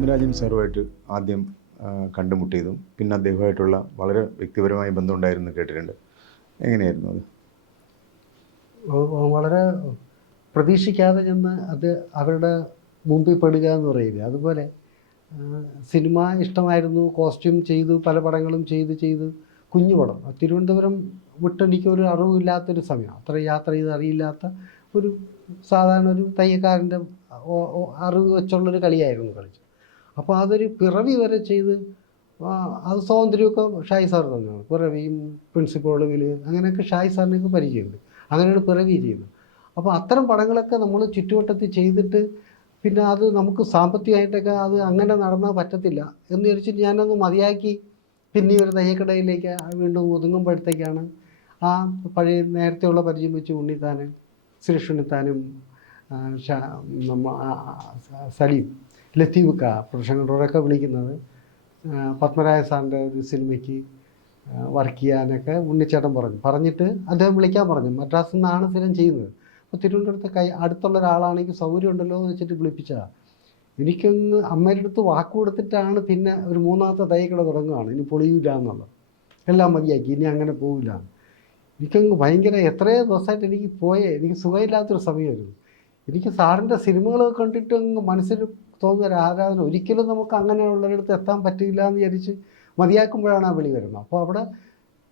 പത്മരാജൻ സാറുമായിട്ട് ആദ്യം കണ്ടുമുട്ടിയതും പിന്നെ അദ്ദേഹമായിട്ടുള്ള വളരെ വ്യക്തിപരമായ ബന്ധമുണ്ടായിരുന്നു കേട്ടിട്ടുണ്ട്. എങ്ങനെയായിരുന്നു അത്? വളരെ പ്രതീക്ഷിക്കാതെ ചെന്ന് അത് അവരുടെ മുമ്പിൽ പെടുക എന്ന് പറയില്ല, അതുപോലെ സിനിമ ഇഷ്ടമായിരുന്നു, കോസ്റ്റ്യൂം ചെയ്തു, പല പടങ്ങളും ചെയ്ത് കുഞ്ഞു പടം തിരുവനന്തപുരം വിട്ടെനിക്കൊരു അറിവില്ലാത്തൊരു സമയം, അത്ര യാത്ര ചെയ്ത് അറിയില്ലാത്ത ഒരു സാധാരണ ഒരു തയ്യക്കാരൻ്റെ അറിവ് വെച്ചുള്ളൊരു കളിയായിരുന്നു കളിച്ചത്. അപ്പോൾ അതൊരു പിറവി വരെ ചെയ്ത് അത് സ്വാതന്ത്ര്യമൊക്കെ ഷായി സാർ തന്നെയാണ്. പിറവിയും പ്രിൻസിപ്പളുകൾ അങ്ങനെയൊക്കെ ഷായി സാറിനെയൊക്കെ പരിചയമുണ്ട്. അങ്ങനെയാണ് പിറവി ചെയ്യുന്നത്. അപ്പോൾ അത്തരം പടങ്ങളൊക്കെ നമ്മൾ ചുറ്റുവട്ടത്തിൽ ചെയ്തിട്ട് പിന്നെ അത് നമുക്ക് സാമ്പത്തികമായിട്ടൊക്കെ അത് അങ്ങനെ നടന്നാൽ പറ്റത്തില്ല എന്ന് വിചാരിച്ചിട്ട് ഞാനൊന്ന് മതിയാക്കി പിന്നെ ഒരു തയ്യക്കടയിലേക്ക് വീണ്ടും ഒതുങ്ങുമ്പോഴത്തേക്കാണ് ആ പഴയ നേരത്തെയുള്ള പരിചയം വെച്ച് ഉണ്ണിത്താനും ശ്രീഷുണ്ണിത്താനും സലീം ലത്തീഫ്ക്ക പ്രൊഫഷണലൊക്കെ വിളിക്കുന്നത് പത്മരാജ സാറിൻ്റെ ഒരു സിനിമയ്ക്ക് വർക്ക് ചെയ്യാനൊക്കെ ഉണ്ണിച്ചേട്ടൻ പറഞ്ഞിട്ട് അദ്ദേഹം വിളിക്കാൻ പറഞ്ഞു. മദ്രാസിൽ നിന്നാണ് സ്ഥിരം ചെയ്യുന്നത്. അപ്പോൾ തിരുവനന്തപുരത്ത് അടുത്തുള്ള ഒരാളാണെങ്കിൽ സൗകര്യം ഉണ്ടല്ലോ എന്ന് വെച്ചിട്ട് വിളിപ്പിച്ചതാണ്. എനിക്കൊന്ന് അമ്മയുടെ അടുത്ത് വാക്ക് കൊടുത്തിട്ടാണ് പിന്നെ ഒരു മൂന്നാമത്തെ തയ്യക്കട തുടങ്ങുകയാണ്. ഇനി പൊളിയില്ല എന്നുള്ളത്, എല്ലാം മതിയാക്കി, ഇനി അങ്ങനെ പോവില്ല. എനിക്കങ്ങ് ഭയങ്കര എത്രയോ ദിവസമായിട്ട് എനിക്ക് സുഖമില്ലാത്തൊരു സമയമായിരുന്നു. എനിക്ക് സാറിൻ്റെ സിനിമകളൊക്കെ കണ്ടിട്ട് അങ്ങ് മനസ്സിൽ തോന്നുന്നൊരു ആരാധന. ഒരിക്കലും നമുക്ക് അങ്ങനെയുള്ളൊരിടത്ത് എത്താൻ പറ്റില്ല എന്ന് വിചാരിച്ച് മതിയാക്കുമ്പോഴാണ് ആ വിളി വരുന്നത്. അപ്പോൾ അവിടെ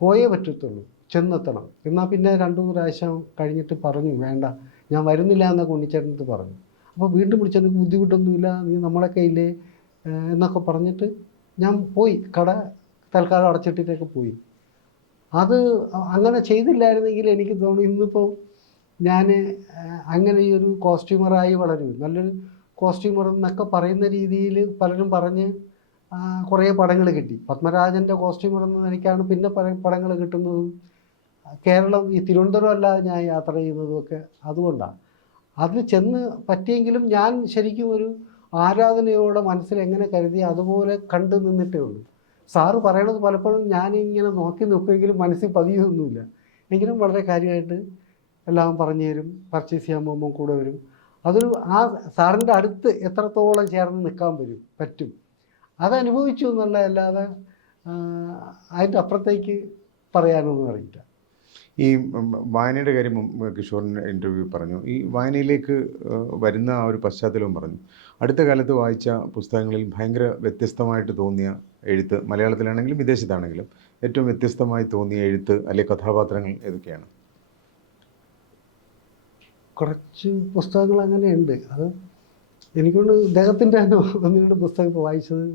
പോയേ പറ്റത്തുള്ളൂ, ചെന്നെത്തണം. എന്നാൽ പിന്നെ 2-3 പ്രാവശ്യം കഴിഞ്ഞിട്ട് പറഞ്ഞു വേണ്ട, ഞാൻ വരുന്നില്ല എന്നൊക്കെ ഉണ്ണിച്ചേട്ടനടുത്ത് പറഞ്ഞു. അപ്പോൾ വീണ്ടും വിളിച്ചെനിക്ക് ബുദ്ധിമുട്ടൊന്നുമില്ല, നീ നമ്മളൊക്കെ ഇല്ലേ എന്നൊക്കെ പറഞ്ഞിട്ട് ഞാൻ പോയി. കട തൽക്കാലം അടച്ചിട്ടിട്ടൊക്കെ പോയി. അത് അങ്ങനെ ചെയ്തില്ലായിരുന്നെങ്കിൽ എനിക്ക് തോന്നുന്നു ഇന്നിപ്പോൾ ഞാൻ അങ്ങനെ ഈ ഒരു കോസ്റ്റ്യൂമറായി വളരും. നല്ലൊരു കോസ്റ്റ്യൂമർ എന്നൊക്കെ പറയുന്ന രീതിയിൽ പലരും പറഞ്ഞ് കുറേ പടങ്ങൾ കിട്ടി. പത്മരാജൻ്റെ കോസ്റ്റ്യൂമർ എന്ന നിലയ്ക്കാണ് പിന്നെ പടങ്ങൾ കിട്ടുന്നതും. കേരളം ഈ തിരുവനന്തപുരം അല്ലാതെ ഞാൻ യാത്ര ചെയ്യുന്നതുമൊക്കെ അതുകൊണ്ടാണ്. അതിൽ ചെന്ന് പറ്റിയെങ്കിലും ഞാൻ ശരിക്കും ഒരു ആരാധനയോടെ മനസ്സിൽ എങ്ങനെ കരുതി അതുപോലെ കണ്ടു നിന്നിട്ടേ ഉള്ളൂ. സാറ് പറയണത് പലപ്പോഴും ഞാനിങ്ങനെ നോക്കി നിൽക്കുമെങ്കിലും മനസ്സിൽ പതിയൊന്നുമില്ല. എങ്കിലും വളരെ കാര്യമായിട്ട് എല്ലാം പറഞ്ഞു തരും. പർച്ചേസ് ചെയ്യാൻ പോകുമ്പോൾ കൂടെ വരും. അതൊരു ആ സാറിൻ്റെ അടുത്ത് എത്രത്തോളം ചേർന്ന് നിൽക്കാൻ പറ്റും അതനുഭവിച്ചു എന്നുള്ള, അല്ലാതെ അതിൻ്റെ അപ്പുറത്തേക്ക് പറയാനൊന്നും അറിയില്ല. ഈ വായനയുടെ കാര്യം കിഷോറിൻ്റെ ഇൻ്റർവ്യൂ പറഞ്ഞു. ഈ വായനയിലേക്ക് വരുന്ന ആ ഒരു പശ്ചാത്തലവും പറഞ്ഞു. അടുത്ത കാലത്ത് വായിച്ച പുസ്തകങ്ങളിൽ ഭയങ്കര വ്യത്യസ്തമായിട്ട് തോന്നിയ എഴുത്ത്, മലയാളത്തിലാണെങ്കിലും വിദേശത്താണെങ്കിലും ഏറ്റവും വ്യത്യസ്തമായി തോന്നിയ എഴുത്ത് അല്ലെങ്കിൽ കഥാപാത്രങ്ങൾ ഏതൊക്കെയാണ്? കുറച്ച് പുസ്തകങ്ങൾ അങ്ങനെയുണ്ട്. അത് എനിക്കൊണ്ട് ഇദ്ദേഹത്തിൻ്റെ തന്നെ 1-2 പുസ്തകം വായിച്ചത്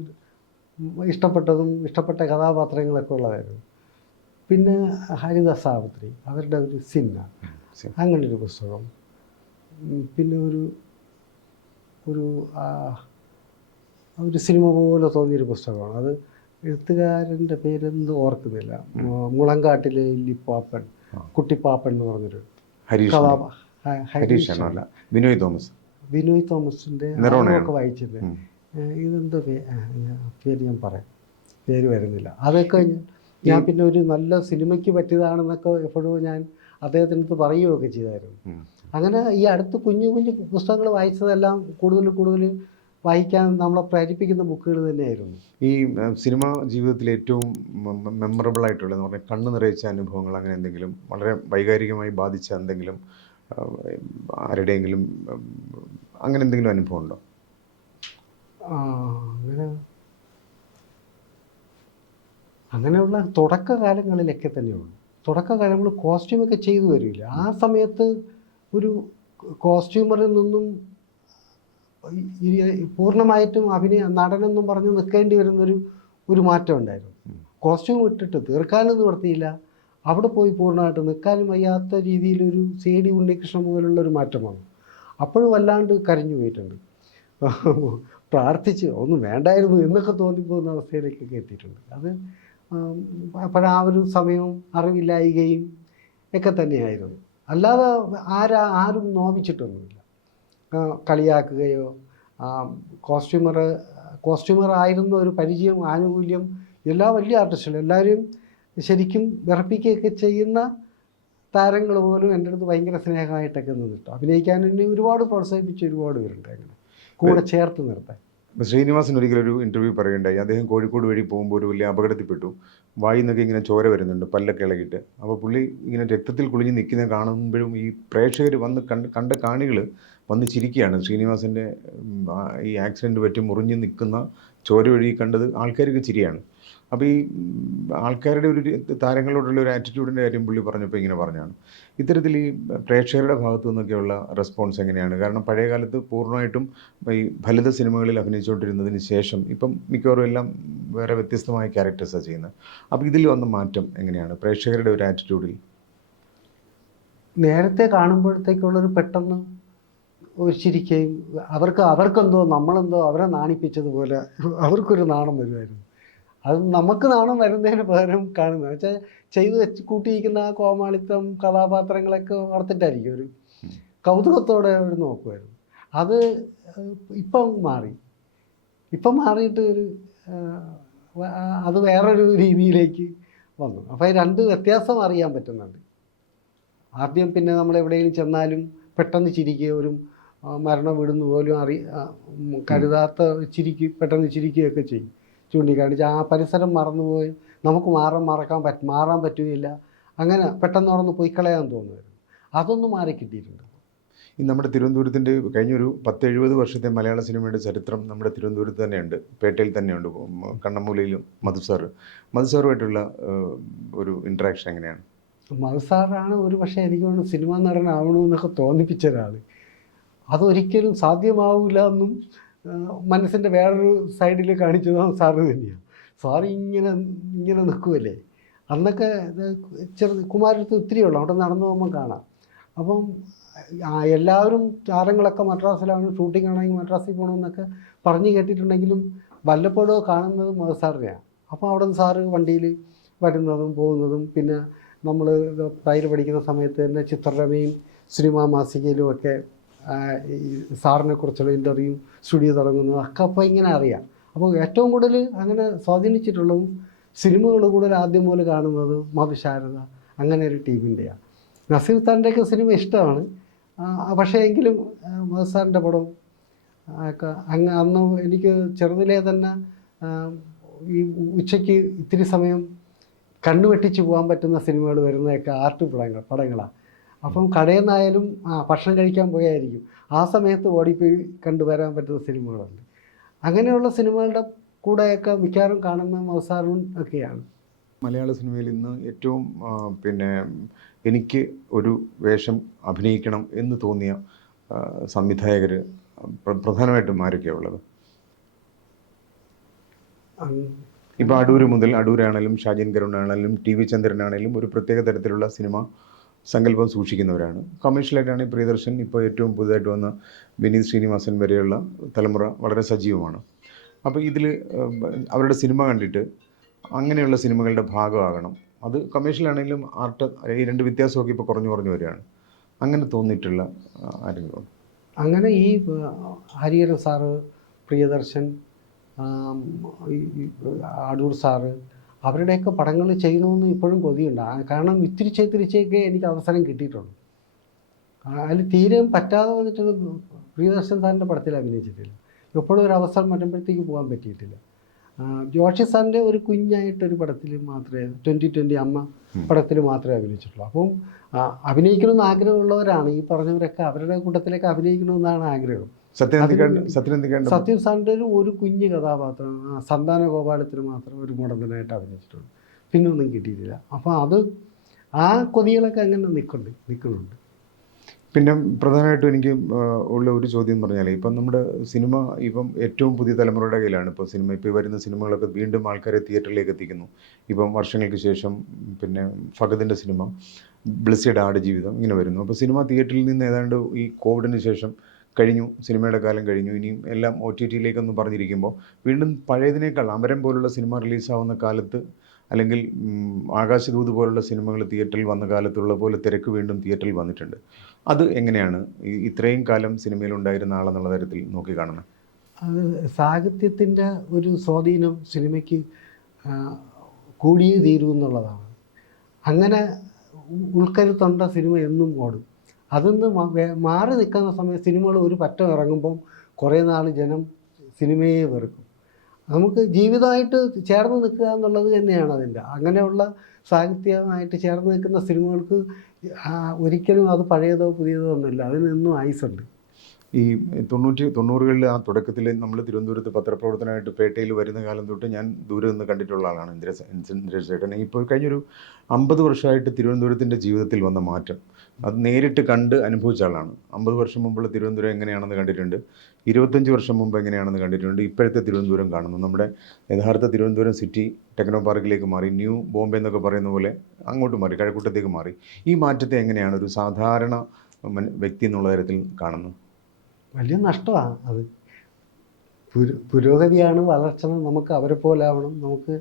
ഇഷ്ടപ്പെട്ട കഥാപാത്രങ്ങളൊക്കെ ഉള്ളതായിരുന്നു. പിന്നെ ഹരിദാസ് സാവിത്രി അവരുടെ ഒരു സിനിമ, അങ്ങനൊരു പുസ്തകം. പിന്നെ ഒരു സിനിമ പോലെ തോന്നിയൊരു പുസ്തകമാണ്. അത് എഴുത്തുകാരൻ്റെ പേരെന്ത് ഓർക്കുന്നില്ല. മുളങ്കാട്ടിലെ ഇല്ലിപ്പാപ്പൻ, കുട്ടിപ്പാപ്പൻ എന്ന് പറഞ്ഞൊരു ബിനോയ് തോമസിൻ്റെ ഒക്കെ വായിച്ചിട്ടുണ്ട്. ഇതെന്തോ പേര് ഞാൻ പറയാം, പേര് വരുന്നില്ല. അതൊക്കെ ഞാൻ പിന്നെ ഒരു നല്ല സിനിമയ്ക്ക് പറ്റിയതാണെന്നൊക്കെ എപ്പോഴും ഞാൻ അദ്ദേഹത്തിനടുത്ത് പറയുകയൊക്കെ ചെയ്തായിരുന്നു. അങ്ങനെ ഈ അടുത്ത് കുഞ്ഞു പുസ്തകങ്ങൾ വായിച്ചതെല്ലാം കൂടുതൽ വായിക്കാൻ നമ്മളെ പ്രേരിപ്പിക്കുന്ന ബുക്കുകൾ തന്നെയായിരുന്നു. ഈ സിനിമ ജീവിതത്തിൽ ഏറ്റവും മെമ്മറബിൾ ആയിട്ടുള്ളതെന്ന് പറഞ്ഞാൽ കണ്ണ് നിറയിച്ച അനുഭവങ്ങൾ, അങ്ങനെ എന്തെങ്കിലും വളരെ വൈകാരികമായി ബാധിച്ച എന്തെങ്കിലും ആരുടെയെങ്കിലും അങ്ങനെ എന്തെങ്കിലും അനുഭവം ഉണ്ടോ? അങ്ങനെയുള്ള തുടക്കകാലങ്ങളിലൊക്കെ തന്നെയുള്ളൂ. തുടക്കകാലങ്ങൾ കോസ്റ്റ്യൂമൊക്കെ ചെയ്തു വരില്ല. ആ സമയത്ത് ഒരു കോസ്റ്റ്യൂമറിൽ നിന്നും പൂർണ്ണമായിട്ടും നടനെന്നും പറഞ്ഞ് നിൽക്കേണ്ടി വരുന്നൊരു മാറ്റം ഉണ്ടായിരുന്നു. കോസ്റ്റ്യൂം ഇട്ടിട്ട് തീർക്കാനും നിവർത്തിയില്ല, അവിടെ പോയി പൂർണ്ണമായിട്ട് നിൽക്കാനും വയ്യാത്ത രീതിയിലൊരു CD ഉണ്ണികൃഷ്ണൻ പോലുള്ളൊരു മാറ്റം വന്നു. അപ്പോഴും വല്ലാണ്ട് കരഞ്ഞു പോയിട്ടുണ്ട്. പ്രാർത്ഥിച്ച് ഒന്നും വേണ്ടായിരുന്നു എന്നൊക്കെ തോന്നിപ്പോകുന്ന അവസ്ഥയിലേക്കൊക്കെ എത്തിയിട്ടുണ്ട്. അത് അപ്പോഴാ ഒരു സമയവും അറിവില്ലായികയും ഒക്കെ തന്നെയായിരുന്നു. അല്ലാതെ ആരും നോവിച്ചിട്ടൊന്നുമില്ല, കളിയാക്കുകയോ. കോസ്റ്റ്യൂമർ ആയിരുന്ന ഒരു പരിചയം, ആനുകൂല്യം എല്ലാ വലിയ ആർട്ടിസ്റ്റുകളും എല്ലാവരും ശരിക്കും വിറപ്പിക്കുകയൊക്കെ ചെയ്യുന്ന താരങ്ങൾ പോലും എൻ്റെ അടുത്ത് ഭയങ്കര സ്നേഹമായിട്ടൊക്കെ നിന്നിട്ട് അഭിനയിക്കാൻ എന്നെ ഒരുപാട് പ്രോത്സാഹിപ്പിച്ച് ഒരുപാട് പേരുണ്ട്. അങ്ങനെ കൂടെ ചേർത്ത് നിർത്താൻ. ഇപ്പോൾ ശ്രീനിവാസൻ ഒരിക്കലൊരു ഇൻ്റർവ്യൂ പറയുകയുണ്ടായി. അദ്ദേഹം കോഴിക്കോട് വഴി പോകുമ്പോൾ ഒരു വലിയ അപകടത്തിൽപ്പെട്ടു. വായിൽ നിന്നൊക്കെ ഇങ്ങനെ ചോര വരുന്നുണ്ട്, പല്ലൊക്കെ ഇളകിയിട്ട്. അപ്പോൾ പുള്ളി ഇങ്ങനെ രക്തത്തിൽ കുളിഞ്ഞ് നിൽക്കുന്നത് കാണുമ്പോഴും ഈ പ്രേക്ഷകർ വന്ന് കണ്ട കാണികൾ വന്ന് ചിരിക്കുകയാണ്. ശ്രീനിവാസൻ്റെ ഈ ആക്സിഡൻറ്റ് പറ്റി മുറിഞ്ഞ് നിൽക്കുന്ന ചോര വഴി കണ്ടത് ആൾക്കാർക്ക് ചിരിയാണ്. അപ്പോൾ ഈ ആൾക്കാരുടെ ഒരു താരങ്ങളോടുള്ള ഒരു ആറ്റിറ്റ്യൂഡിൻ്റെ കാര്യം പുള്ളി പറഞ്ഞപ്പോൾ ഇങ്ങനെ പറഞ്ഞാണ്. ഇത്തരത്തിൽ ഈ പ്രേക്ഷകരുടെ ഭാഗത്തു നിന്നൊക്കെയുള്ള റെസ്പോൺസ് എങ്ങനെയാണ്? കാരണം പഴയ കാലത്ത് പൂർണ്ണമായിട്ടും ഈ ഫലിത സിനിമകളിൽ അഭിനയിച്ചുകൊണ്ടിരുന്നതിന് ശേഷം ഇപ്പം മിക്കവാറും എല്ലാം വേറെ വ്യത്യസ്തമായ ക്യാരക്ടേഴ്സാണ് ചെയ്യുന്നത്. അപ്പോൾ ഇതിൽ വന്ന മാറ്റം എങ്ങനെയാണ് പ്രേക്ഷകരുടെ ഒരു ആറ്റിറ്റ്യൂഡിൽ? നേരത്തെ കാണുമ്പോഴത്തേക്കുള്ളൊരു പെട്ടെന്ന് ഒരു ചിരിക്കുകയും അവർക്കെന്തോ നമ്മളെന്തോ അവരെ നാണിപ്പിച്ചതുപോലെ അവർക്കൊരു നാണം വരുമായിരുന്നു. അത് നമുക്ക് നാണം വരുന്നതിന് പകരം കാണുന്നത് വെച്ചാൽ ചെയ്ത് വെച്ച് കൂട്ടിയിരിക്കുന്ന ആ കോമാളിത്തം കഥാപാത്രങ്ങളൊക്കെ ഓർത്തിട്ടായിരിക്കും ഒരു കൗതുകത്തോടെ അവർ നോക്കുമായിരുന്നു. അത് ഇപ്പം മാറിയിട്ട് ഒരു അത് വേറൊരു രീതിയിലേക്ക് വന്നു. അപ്പോൾ രണ്ട് വ്യത്യാസം അറിയാൻ പറ്റുന്നുണ്ട്. ആദ്യം പിന്നെ നമ്മൾ എവിടെയെങ്കിലും ചെന്നാലും പെട്ടെന്ന് ചിരിക്കുക, ഒരു മരണം വിടുന്നു പോലും കരുതാത്ത പെട്ടെന്ന് ചിരിക്കുകയൊക്കെ ചെയ്യും. ചൂണ്ടിക്കാണിച്ച് ആ പരിസരം മറന്നുപോയി നമുക്ക് മാറാൻ പറ്റുകയില്ല, അങ്ങനെ പെട്ടെന്ന് നടന്ന് പോയി കളയാൻ തോന്നുമായിരുന്നു. അതൊന്നും മാറി കിട്ടിയിട്ടുണ്ട്. ഈ നമ്മുടെ തിരുവനന്തപുരത്തിൻ്റെ കഴിഞ്ഞൊരു 10-70 വർഷത്തെ മലയാള സിനിമയുടെ ചരിത്രം നമ്മുടെ തിരുവനന്തപുരത്ത് തന്നെയുണ്ട്, പേട്ടയിൽ തന്നെയുണ്ട്. കണ്ണമ്മൂലയിലും മധുസാറുമായിട്ടുള്ള ഒരു ഇൻട്രാക്ഷൻ എങ്ങനെയാണ്? മധുസാറാണ് ഒരു പക്ഷേ എനിക്ക് തോന്നുന്നു സിനിമാ നടനാവണമെന്നൊക്കെ തോന്നിപ്പിച്ച ഒരാൾ. അതൊരിക്കലും സാധ്യമാവില്ല എന്നും മനസ്സിൻ്റെ വേറൊരു സൈഡിൽ കാണിച്ചത് സാറ് തന്നെയാണ്. സാറ് ഇങ്ങനെ നിൽക്കുമല്ലേ. അന്നൊക്കെ കുമാരത്ത് ഒത്തിരി ഉള്ളു, അവിടെ നടന്നു പോകുമ്പോൾ കാണാം. അപ്പം എല്ലാവരും താരങ്ങളൊക്കെ മദ്രാസിലാണ്, ഷൂട്ടിംഗ് ആണെങ്കിൽ മദ്രാസിൽ പോകണമെന്നൊക്കെ പറഞ്ഞ് കേട്ടിട്ടുണ്ടെങ്കിലും വല്ലപ്പോഴോ കാണുന്നത് മധുസാറിനെയാണ്. അപ്പോൾ അവിടെ നിന്ന് സാറ് വണ്ടിയിൽ വരുന്നതും പോകുന്നതും, പിന്നെ നമ്മൾ തൈര് പഠിക്കുന്ന സമയത്ത് തന്നെ ചിത്രരമയും സിനിമാ മാസികയിലും ഒക്കെ ഈ സാറിനെ കുറിച്ചുള്ള ഇൻ്റർവ്യൂ സ്റ്റുഡിയോ തുടങ്ങുന്നത് ഒക്കെ അപ്പോൾ ഇങ്ങനെ അറിയാം. അപ്പോൾ ഏറ്റവും കൂടുതൽ അങ്ങനെ സ്വാധീനിച്ചിട്ടുള്ളതും സിനിമകൾ കൂടുതൽ ആദ്യം മുതൽ കാണുന്നത് മധുശാരദ അങ്ങനെ ഒരു ടീമിൻ്റെയാണ്. നസീർ സാറിൻ്റെയൊക്കെ സിനിമ ഇഷ്ടമാണ്, പക്ഷേ എങ്കിലും മധുസാറിൻ്റെ പടം ഒക്കെ അന്ന് എനിക്ക് ചെറുതിലേ തന്നെ ഈ ഉച്ചയ്ക്ക് ഇത്തിരി സമയം കണ്ണുവെട്ടിച്ച് പോകാൻ പറ്റുന്ന സിനിമകൾ വരുന്നതൊക്കെ ആർട്ട് പടങ്ങളാണ്. അപ്പം കടയിൽ നിന്നായാലും ഭക്ഷണം കഴിക്കാൻ പോയായിരിക്കും ആ സമയത്ത് ഓടിപ്പോയി കണ്ടുവരാൻ പറ്റുന്ന സിനിമകളുണ്ട്. അങ്ങനെയുള്ള സിനിമകളുടെ കൂടെയൊക്കെ മിക്കവാറും കാണുന്ന മധുസാറും ഒക്കെയാണ്. മലയാള സിനിമയിൽ ഇന്ന് ഏറ്റവും എനിക്ക് ഒരു വേഷം അഭിനയിക്കണം എന്ന് തോന്നിയ സംവിധായകർ പ്രധാനമായിട്ടും ആരൊക്കെയാണ് ഉള്ളത്? ഇപ്പോൾ അടൂരാണെങ്കിലും ഷാജിൻ കരുണാണെങ്കിലും ടി വി ചന്ദ്രനാണെങ്കിലും ഒരു പ്രത്യേക തരത്തിലുള്ള സിനിമ സങ്കല്പം സൂക്ഷിക്കുന്നവരാണ്. കമേഴ്ഷ്യലായിട്ടാണെങ്കിൽ പ്രിയദർശൻ, ഇപ്പോൾ ഏറ്റവും പുതുതായിട്ട് വന്ന വിനീത് ശ്രീനിവാസൻ വരെയുള്ള തലമുറ വളരെ സജീവമാണ്. അപ്പോൾ ഇതിൽ അവരുടെ സിനിമ കണ്ടിട്ട് അങ്ങനെയുള്ള സിനിമകളുടെ ഭാഗമാകണം, അത് കമേഴ്ഷ്യലാണെങ്കിലും ആർട്ട്, ഈ രണ്ട് വ്യത്യാസമൊക്കെ ഇപ്പോൾ കുറഞ്ഞു വരികയാണ്. അങ്ങനെ തോന്നിയിട്ടുള്ള ആരെങ്കിലും? അങ്ങനെ ഈ ഹരിഹരൻ സാറ്, പ്രിയദർശൻ, അടൂർ സാറ്, അവരുടെയൊക്കെ പടങ്ങൾ ചെയ്യണമെന്ന് ഇപ്പോഴും കൊതിയുണ്ട്. കാരണം തിരിച്ചൊക്കെ എനിക്ക് അവസരം കിട്ടിയിട്ടുള്ളൂ. അതിൽ തീരെ പറ്റാതെ വന്നിട്ടുള്ള പ്രിയദർശൻ സാറിൻ്റെ പടത്തിൽ അഭിനയിച്ചിട്ടില്ല. എപ്പോഴും ഒരു അവസരം വരുമ്പോഴത്തേക്ക് പോകാൻ പറ്റിയിട്ടില്ല. ജോഷി സാറിൻ്റെ ഒരു കുഞ്ഞായിട്ടൊരു പടത്തിൽ മാത്രമേ 2020 അമ്മ പടത്തിൽ മാത്രമേ അഭിനയിച്ചിട്ടുള്ളൂ. അപ്പം അഭിനയിക്കണമെന്ന് ആഗ്രഹമുള്ളവരാണ് ഈ പറഞ്ഞവരൊക്കെ, അവരുടെ കൂട്ടത്തിലേക്ക് അഭിനയിക്കണമെന്നാണ് ആഗ്രഹം. സത്യം സാറിൻ്റെ ഒരു കുഞ്ഞ് കഥാപാത്രം സന്താന ഗോപാലത്തിന് മാത്രം ഒരു മുടന്തനായിട്ട് അഭിനയിച്ചിട്ടുണ്ട്, പിന്നെ ഒന്നും കിട്ടിയിട്ടില്ല. അപ്പോൾ അത് ആ കൊതികളൊക്കെ അങ്ങനെ നിൽക്കുന്നുണ്ട്. പിന്നെ പ്രധാനമായിട്ടും എനിക്ക് ഉള്ള ഒരു ചോദ്യം എന്ന് പറഞ്ഞാൽ, ഇപ്പം നമ്മുടെ സിനിമ ഇപ്പം ഏറ്റവും പുതിയ തലമുറയുടെ കയ്യിലാണ്. ഇപ്പോൾ വരുന്ന സിനിമകളൊക്കെ വീണ്ടും ആൾക്കാരെ തിയേറ്ററിലേക്ക് എത്തിക്കുന്നു. ഇപ്പം വർഷങ്ങൾക്ക് ശേഷം പിന്നെ ഫഹദിൻ്റെ സിനിമ, ബ്ലെസ്സിയുടെ ആടുജീവിതം ഇങ്ങനെ വരുന്നു. അപ്പോൾ സിനിമ തിയേറ്ററിൽ നിന്ന് ഏതാണ്ട് ഈ കോവിഡിന് ശേഷം കഴിഞ്ഞു, സിനിമയുടെ കാലം കഴിഞ്ഞു, ഇനിയും എല്ലാം OTT പറഞ്ഞിരിക്കുമ്പോൾ വീണ്ടും പഴയതിനേക്കാൾ അമരം പോലുള്ള സിനിമ റിലീസാവുന്ന കാലത്ത്, അല്ലെങ്കിൽ ആകാശദൂത് പോലുള്ള സിനിമകൾ തിയേറ്ററിൽ വന്ന കാലത്തുള്ള പോലെ തിരക്ക് വീണ്ടും തിയേറ്ററിൽ വന്നിട്ടുണ്ട്. അത് എങ്ങനെയാണ് ഇത്രയും കാലം സിനിമയിലുണ്ടായിരുന്ന ആളെന്നുള്ള തരത്തിൽ നോക്കി കാണുന്നത്? അത് സാഹിത്യത്തിൻ്റെ ഒരു സ്വാധീനം സിനിമയ്ക്ക് കൂടിയേ തീരൂ എന്നുള്ളതാണ്. അങ്ങനെ ഉൾക്കരുത്തുണ്ട സിനിമ എന്നും ഓടും. അതിന്ന് മാറി നിൽക്കുന്ന സമയം സിനിമകൾ ഒരു പറ്റം ഇറങ്ങുമ്പം കുറേ നാൾ ജനം സിനിമയെ വെറുക്കും. നമുക്ക് ജീവിതമായിട്ട് ചേർന്ന് നിൽക്കുക എന്നുള്ളത് തന്നെയാണ് അതിൻ്റെ. അങ്ങനെയുള്ള സാഹിത്യമായിട്ട് ചേർന്ന് നിൽക്കുന്ന സിനിമകൾക്ക് ഒരിക്കലും അത് പഴയതോ പുതിയതോ ഒന്നുമില്ല, അതിനെന്നും ആയുസുണ്ട്. ഈ 90-കളിൽ ആ തുടക്കത്തിൽ നമ്മൾ തിരുവനന്തപുരത്ത് പത്രപ്രവർത്തനമായിട്ട് പേട്ടയിൽ വരുന്ന കാലം തൊട്ട് ഞാൻ ദൂരെ നിന്ന് കണ്ടിട്ടുള്ള ആളാണ് ഇന്ദ്രേഷ് ചേട്ടൻ. ഇപ്പോൾ കഴിഞ്ഞൊരു 50 വർഷമായിട്ട് തിരുവനന്തപുരത്തിൻ്റെ ജീവിതത്തിൽ വന്ന മാറ്റം അത് നേരിട്ട് കണ്ട് അനുഭവിച്ച ആളാണ്. 50 വർഷം മുമ്പുള്ള തിരുവനന്തപുരം എങ്ങനെയാണെന്ന് കണ്ടിട്ടുണ്ട്, 25 വർഷം മുമ്പ് എങ്ങനെയാണെന്ന് കണ്ടിട്ടുണ്ട്, ഇപ്പോഴത്തെ തിരുവനന്തപുരം കാണുന്നു. നമ്മുടെ യഥാർത്ഥ തിരുവനന്തപുരം സിറ്റി ടെക്നോ പാർക്കിലേക്ക് മാറി, ന്യൂ ബോംബെ എന്നൊക്കെ പറയുന്ന പോലെ അങ്ങോട്ട് മാറി, കഴക്കൂട്ടത്തേക്ക് മാറി. ഈ മാറ്റത്തെ എങ്ങനെയാണ് ഒരു സാധാരണ വ്യക്തി എന്നുള്ള തരത്തിൽ കാണുന്നത്? വലിയ നഷ്ടമാണ് അത്. പുരോഗതിയാണ് വളർച്ച. നമുക്ക് അവരെ പോലെ ആവണം, നമുക്ക്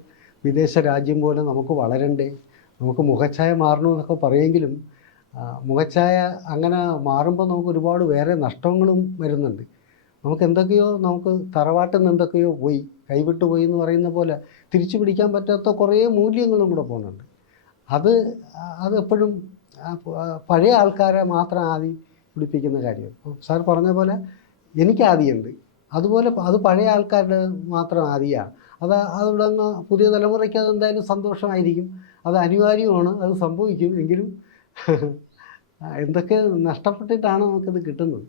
വിദേശ രാജ്യം പോലെ നമുക്ക് വളരണ്ടേ, നമുക്ക് മുഖച്ഛായ മാറണമെന്നൊക്കെ പറയുമെങ്കിലും മുഖച്ഛായ അങ്ങനെ മാറുമ്പോൾ നമുക്ക് ഒരുപാട് വേറെ നഷ്ടങ്ങളും വരുന്നുണ്ട്. നമുക്ക് എന്തൊക്കെയോ, നമുക്ക് തറവാട്ടിൽ നിന്ന് എന്തൊക്കെയോ പോയി, കൈവിട്ട് പോയി എന്ന് പറയുന്ന പോലെ തിരിച്ചു പിടിക്കാൻ പറ്റാത്ത കുറേ മൂല്യങ്ങളും കൂടെ പോകുന്നുണ്ട്. അതെപ്പോഴും പഴയ ആൾക്കാരെ മാത്രം ആദ്യം പിടിപ്പിക്കുന്ന കാര്യം. സാർ പറഞ്ഞ പോലെ എനിക്ക് ആദിയുണ്ട്, അതുപോലെ അത് പഴയ ആൾക്കാരുടെ മാത്രം ആദിയാണ്. അതുടങ്ങ് പുതിയ തലമുറയ്ക്ക് അതെന്തായാലും സന്തോഷമായിരിക്കും, അത് അനിവാര്യമാണ്, അത് സംഭവിക്കും. എങ്കിലും എന്തൊക്കെ നഷ്ടപ്പെട്ടിട്ടാണ് നമുക്കിത് കിട്ടുന്നത്.